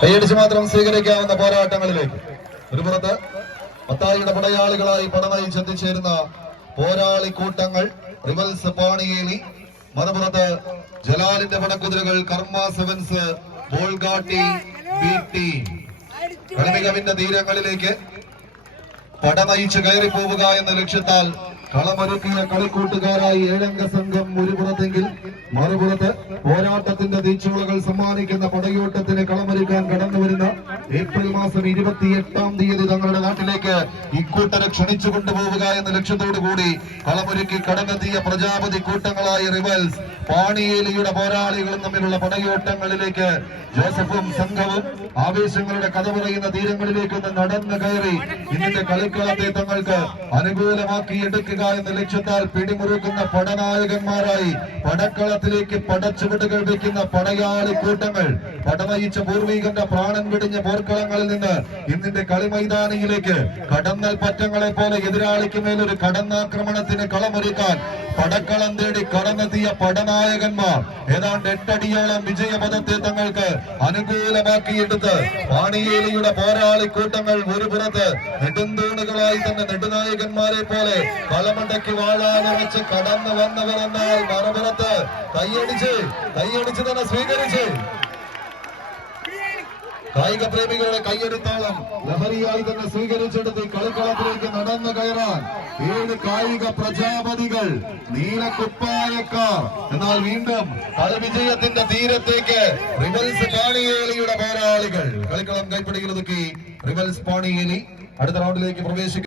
കൈയടിച്ച് മാത്രം സ്വീകരിക്കാവുന്ന പോരാട്ടങ്ങളിലേക്ക് ഒരു പുറത്ത് മത്തായിയുടെ പടയാളികളായി പടനയിച്ച് എത്തിച്ചേരുന്ന പോരാളി കൂട്ടങ്ങൾ റിവൽസ് പാണിയേലി, മറുപുറത്ത് ജലാലിന്റെ പടക്കുതിരകൾ കർമ്മ സെവൻസ് ബോൾഗാട്ടി ബി. കളിമികവിന്റെ തീരങ്ങളിലേക്ക് പടനയിച്ച് കയറി പോവുക എന്ന ലക്ഷ്യത്താൽ കളമൊരുക്കിയ കളിക്കൂട്ടുകാരായി 7 അംഗ സംഘം ഒരു പുറത്തെങ്കിൽ മറുപുറത്ത് പോരാട്ടത്തിന്റെ തീച്ചുളകൾ സമ്മാനിക്കുന്ന പടയോട്ടത്തിന് കളമൊരുക്കാൻ കടന്നുവരുന്ന ഏപ്രിൽ മാസം 28-ാം തീയതി തങ്ങളുടെ നാട്ടിലേക്ക് ഇക്കൂട്ടരെ ക്ഷണിച്ചു കൊണ്ടുപോവുക എന്ന ലക്ഷ്യത്തോടു കൂടി കളമൊരുക്കി കടന്നെത്തിയ പ്രജാപതി കൂട്ടങ്ങളായ റിവൽസ് പാണിയേലിയുടെ പോരാളികളും തമ്മിലുള്ള പടയോട്ടങ്ങളിലേക്ക് ജോസഫും സംഘവും ആവേശങ്ങളുടെ കഥ പറയുന്ന തീരങ്ങളിലേക്ക് നടന്നു കയറി ഇന്നത്തെ കളിക്കളത്തെ തങ്ങൾക്ക് അനുകൂലമാക്കി എടുക്കുക എന്ന ലക്ഷ്യത്താൽ പിടിമുറുക്കുന്ന പടനായകന്മാരായി പടക്കളത്തിലേക്ക് പടച്ചുവടുകൾ വയ്ക്കുന്ന പടയാളി കൂട്ടങ്ങൾ പടനയിച്ച പൂർവീകന്റെ പ്രാണൻ വെടിഞ്ഞ പോർക്കളങ്ങളിൽ നിന്ന് ഇന്നിന്റെ കളിമൈതാനിയിലേക്ക് കടന്നൽ പറ്റങ്ങളെ പോലെ എതിരാളിക്ക് മേലൊരു കടന്നാക്രമണത്തിന് കളമൊരുക്കാൻ പടക്കളം തേടി കടന്നെത്തിയ പടനായകന്മാർ ഏതാണ്ട് 8 അടിയോളം വിജയപഥത്തെ തങ്ങൾക്ക് അനുകൂലമാക്കിയെടുത്ത് പാണിയേലിയുടെ പോരാളി കൂട്ടങ്ങൾ ഒരു പുറത്ത് നെടുന്തൂണുകളായി തന്നെ നെടുനായകന്മാരെ പോലെ കളമണ്ടയ്ക്ക് വാഴാനുറച്ച് കടന്നു വന്നവരെന്നാൽ മറുപുറത്ത് കൈയടിച്ച് തന്നെ സ്വീകരിച്ച് കായിക പ്രേമികളുടെ കയ്യെടുത്താളം ലഹരിയായി തന്നെ സ്വീകരിച്ചെടുത്ത് കളിക്കളത്തിലേക്ക് നടന്നു കയറാൻ 7 കായിക പ്രജാപതികൾ നീലക്കുപ്പായക്കാർ. എന്നാൽ വീണ്ടും കളിവിജയത്തിന്റെ തീരത്തേക്ക് റിവൽസ് പാണിയേലിയുടെ പോരാളികൾ കളിക്കളം കൈപ്പിടിയിൽ ഒതുക്കി റിവൽസ് പാണിയേലി അടുത്ത റൗണ്ടിലേക്ക് പ്രവേശിക്കും.